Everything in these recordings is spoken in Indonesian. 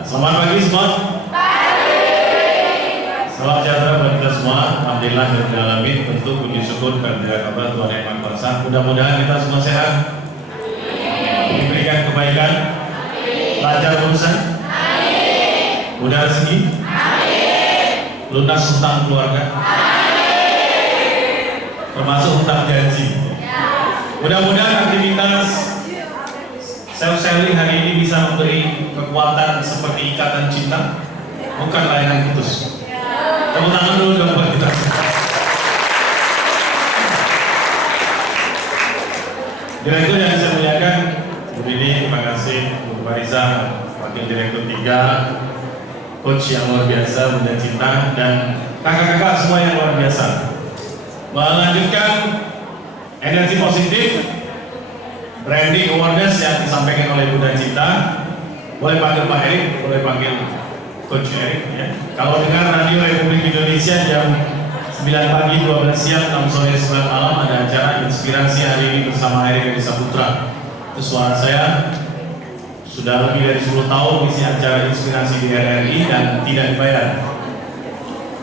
Selamat pagi semua. Salam sejahtera buat kita semua. Alhamdulillah alamin. Tentu puji syukur kehadirat Allah Tuhan Yang Maha Kuasa. Mudah-mudahan kita semua sehat, diberikan kebaikan, lancar urusan, mudah rezeki, lunas hutang keluarga, termasuk hutang janji. Mudah-mudahan aktivitas self-selling hari ini bisa memberi kekuatan seperti ikatan cinta, bukan layanan putus. Tepuk tangan dulu dong buat kita. Direktur yang saya muliakan, Bu Dini, terima kasih. Bu Fariza, Wakil Direktur 3, Coach yang luar biasa, Bunda Cinta, dan kakak-kakak semua yang luar biasa. Melanjutkan energi positif, branding awareness yang disampaikan oleh Bunda Cinta. Boleh panggil Pak Erik, boleh panggil Coach Erik ya. Kalau dengar radio Republik Indonesia jam 9 pagi, 12 siang, 6 sore, 9 malam ada acara inspirasi hari ini bersama Erik Edi Saputra. Itu suara saya. Sudah lebih dari 10 tahun misi acara inspirasi di RRI dan tidak dibayar.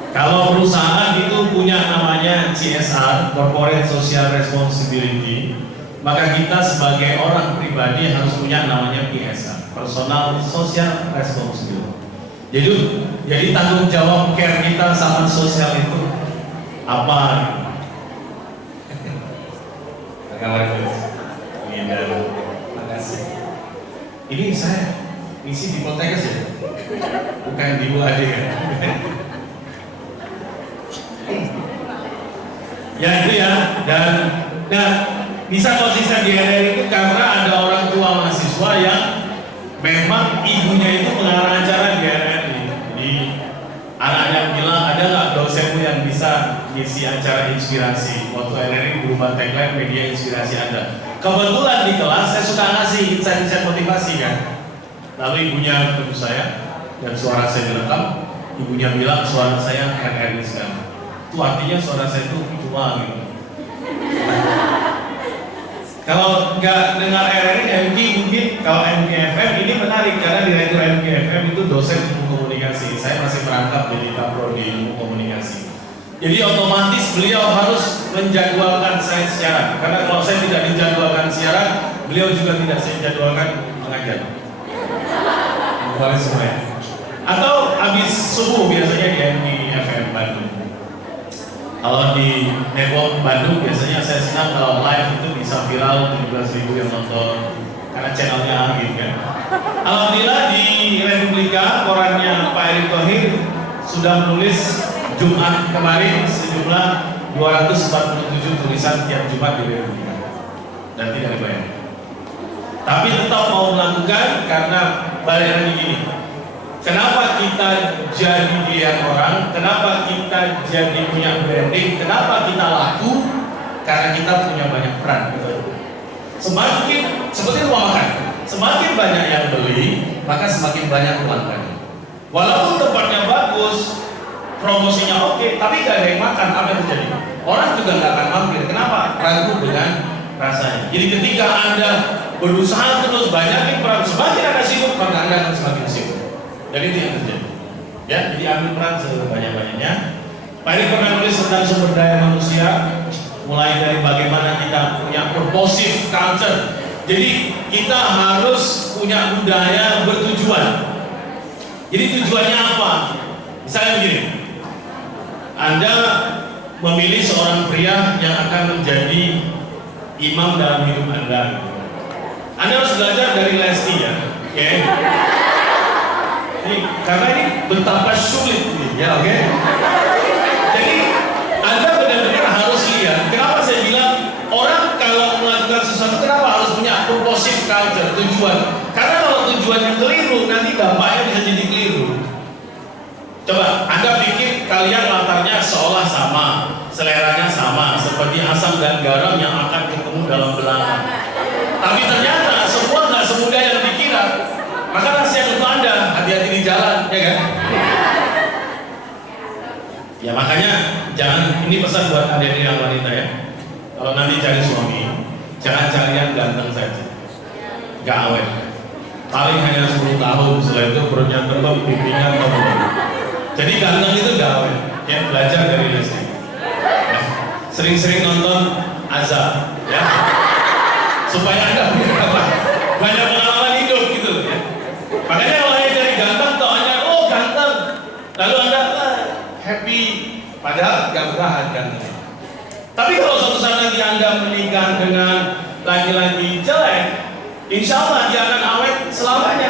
Kalau perusahaan itu punya namanya CSR, Corporate Social Responsibility, maka kita sebagai orang pribadi harus punya namanya PSR, Personal Social Responsibility. Jadi tanggung jawab care kita sama sosial itu apa? Terima kasih. Ini saya isi di Poltekkes ya, bukan di UAD ya. Ya itu ya, dan bisa konsisten di RRI itu karena ada orang tua mahasiswa yang memang ibunya itu mengarang acara di RRI. Jadi anaknya bilang, ada nggak dosenmu yang bisa ngisi acara inspirasi? Waktu RRI berubah tagline media inspirasi Anda. Kebetulan di kelas saya suka ngasih insight-insight motivasi kan. Lalu ibunya ketemu saya dan suara saya direkam. Ibunya bilang suara saya RRI sekarang. Itu artinya suara saya itu tua gitu. Kalau nggak dengar RRI, MG mungkin, kalau MGFM ini menarik karena direktur MGFM itu dosen ilmu komunikasi. Saya masih merangkap jadi kaprodi ilmu komunikasi. Jadi otomatis beliau harus menjadwalkan saya siaran. Karena kalau saya tidak dijadwalkan siaran, beliau juga tidak saya jadwalkan mengajar. Atau habis subuh biasanya di MGFM Bandung. Kalau di network Bandung biasanya saya senang kalau live itu bisa viral 17.000 yang nonton karena channelnya gitu kan. Alhamdulillah di Republika korannya Pak Erick Thohir sudah menulis Jumat kemarin sejumlah 247 tulisan tiap Jumat di Republika dan tidak dibayar. Tapi tetap mau melakukan karena balik lagi gini. Kenapa kita jadi dilihat orang? Kenapa kita jadi punya branding? Kenapa kita laku? Karena kita punya banyak peran. Semakin seperti rumah makan, semakin banyak yang beli, maka semakin banyak pelanggannya. Walaupun tempatnya bagus, promosinya oke, tapi gak ada yang makan, apa yang terjadi? Orang juga gak akan mampir. Kenapa? Ragu dengan rasanya. Jadi ketika Anda berusaha terus banyakin peran, semakin Anda sibuk, maka Anda akan semakin sibuk. Dan itu yang terjadi. Ya, jadi ambil peran sebanyak-banyaknya. Pak Erik pernah nulis tentang sumber daya manusia, mulai dari bagaimana kita punya purposive culture. Jadi kita harus punya budaya bertujuan. Jadi tujuannya apa? Misalnya begini, Anda memilih seorang pria yang akan menjadi imam dalam hidup Anda. Anda harus belajar dari Lesti ya, oke? Karena ini betapa sulit nih, ya oke? Jadi Anda benar-benar harus lihat. Kenapa saya bilang orang kalau melakukan sesuatu kenapa harus punya purposive culture, tujuan? Karena kalau tujuannya keliru, nanti dampaknya bisa jadi keliru. Coba Anda pikir kalian latarnya seolah sama, seleranya sama, seperti asam dan garam yang akan ketemu dalam belanga. Tapi ternyata semua nggak semudah yang dikira. Maka nasihat untuk Anda, hati-hati di jalan, ya kan? Ya makanya jangan, ini pesan buat adik yang wanita ya. Kalau nanti cari suami, jangan cari yang ganteng saja, gak awet. paling hanya 10 tahun, setelah itu perutnya tembem, pipinya tembem. Jadi ganteng itu gawe, ya belajar dari Lesti. Ya. Sering-sering nonton Azab, ya, supaya Anda banyak pengalaman hidup gitu, ya. Makanya kalau yang jadi ganteng, toh hanya oh ganteng, lalu Anda happy, padahal gak berahan ganteng. Tapi kalau suatu saat nanti Anda menikah dengan laki-laki jelek, insya Allah dia akan awet selamanya.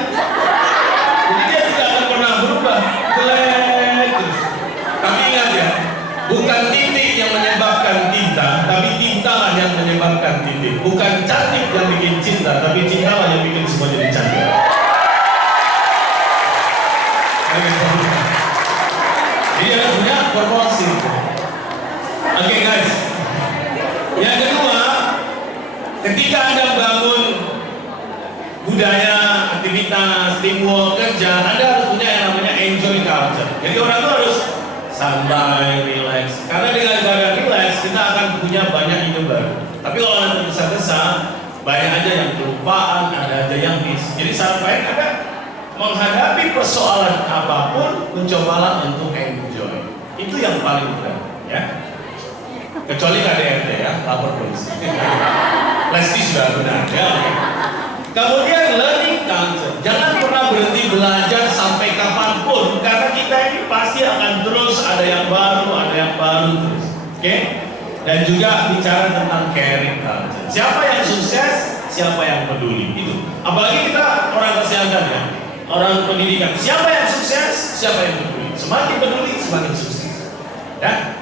Jadi dia tidak akan pernah berubah, jelek terus. Tapi ingat ya, bukan titik yang menyebabkan tinta, tapi tinta lah yang menyebabkan titik. Bukan cantik yang bikin cinta, tapi cinta lah yang bikin semua jadi cantik. Jadi ada punya proporsi. Oke guys. Yang kedua, ketika Anda bangun budaya, aktivitas, teamwork, kerja, Anda harus punya yang namanya enjoy culture. Jadi orang itu harus santai, relax. Karena dengan cara relax, kita akan punya banyak ide baru. Tapi kalau Anda tergesa-gesa, banyak aja yang kelupaan, ada aja yang miss. Jadi saat baik Anda menghadapi persoalan apapun, mencobalah untuk enjoy. Itu yang paling berat, ya. Kecuali KDRT ya, lapor polisi. Lesti sudah benar ya. Kemudian learning culture. Jangan pernah berhenti belajar sampai kapanpun, karena kita ini pasti akan terus ada yang baru terus. Oke? Dan juga bicara tentang caring culture. Siapa yang sukses, siapa yang peduli. Itu. Apalagi kita orang kesehatan ya, orang pendidikan. Siapa yang sukses, siapa yang peduli. Semakin peduli, semakin sukses. Ya?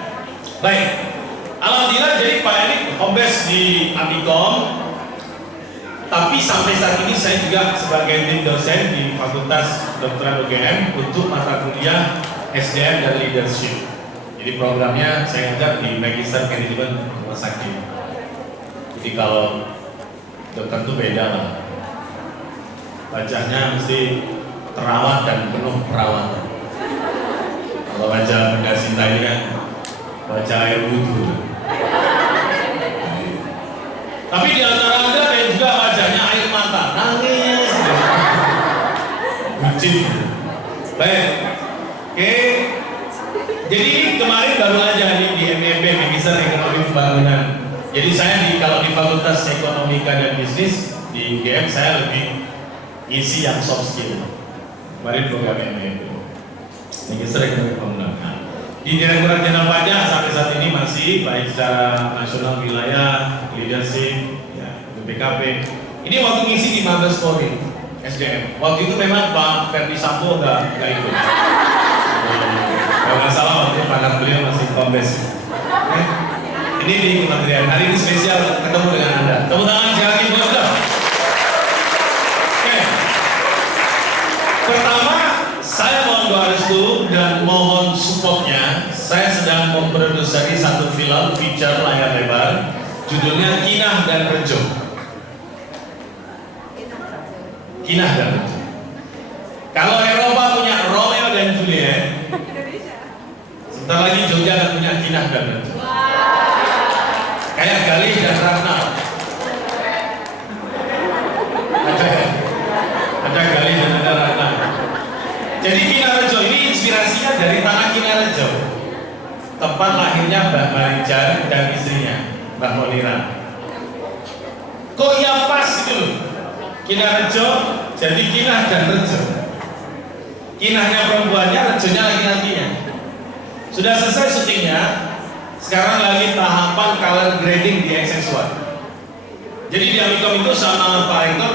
Baik. Alhamdulillah, jadi Pak Erik home base di Amikom. Tapi sampai saat ini saya juga sebagai tim dosen di Fakultas Kedokteran UGM untuk mata kuliah SDM dan Leadership. Jadi programnya saya ajar di Magister Manajemen Rumah Sakit. Jadi kalau dokter itu beda lah. Wajahnya mesti terawat dan penuh perawatan. Kalau wajah Bunda Sinta ini kan wajah air wudhu. Tapi di antara Anda ada juga wajahnya air mata, nangis. Bucin. Baik. Oke. Jadi kemarin baru aja nih di MEP, Magister Ekonomi Pembangunan. Jadi saya kalau di Fakultas Ekonomika dan Bisnis di UGM saya lebih isi yang soft skill. Kemarin program MEP. Magister Ekonomi Pembangunan. Di Direktorat Jenderal Pajak sampai saat ini masih baik secara nasional, wilayah, leadership, ya, BPKP. Ini waktu ngisi di Mabes Polri, SDM. Waktu itu memang Pak Ferdi Sambo nggak ikut. Kalau nggak salah waktu itu pangkat beliau masih kombes. Ini di kementerian. Hari ini spesial ketemu dengan Anda. Tepuk tangan sekali lagi buat Anda. Oke. Pertama, saya mohon doa restu dan mohon supportnya. Saya sedang memproduksi satu film feature layar lebar, judulnya Kinah dan Rejo. Kinah dan Rejo. Kalau Eropa punya Romeo dan Juliet, sebentar lagi Jogja akan punya Kinah dan Rejo. Kayak Galih dan Ratna. Ada Galih dan ada Ratna. Jadi Kinarejo ini inspirasinya dari tanah Kinarejo, tempat lahirnya Mbak Marijan dan istrinya Mbak Monira. Kok ya pas gitu loh, Kinarejo jadi Kinah dan Rejo. Kinahnya perempuannya, Rejonya laki-lakinya. Sudah selesai syutingnya, sekarang lagi tahapan color grading di XS1. Jadi di Amikom itu sama Pak Rektor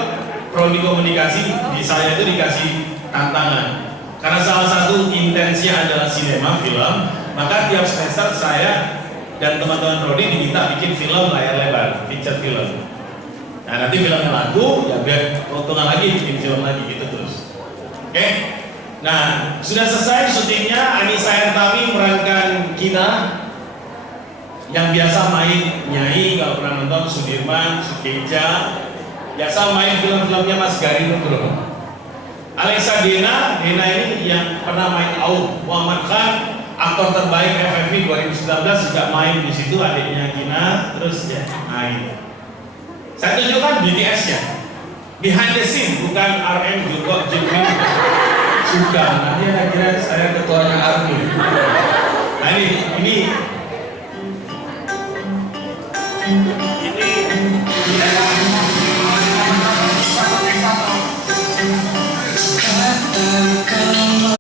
prodi komunikasi, di saya itu dikasih tantangan. Karena salah satu intensinya adalah sinema, film, maka tiap semester saya dan teman-teman prodi diminta bikin film layar lebar, feature film. Nah nanti filmnya laku, ya biar keuntungan lagi, bikin film lagi gitu terus. Oke? Nah sudah selesai syutingnya, Anissa Ertami memerankan Kina yang biasa main Nyai, kalau pernah nonton Sudirman, Sukeja, biasa main film-filmnya Mas Gari Nugro. Alexa Dena ini yang pernah main Aum. Muhammad Khan, aktor terbaik FFV 2019 juga main di situ, adiknya Kina, terus ya main. Saya tunjukkan BTS-nya. behind the scene, bukan RM Joko Jimmy. Sudah, nanti kira saya ketuanya Army. Nah ini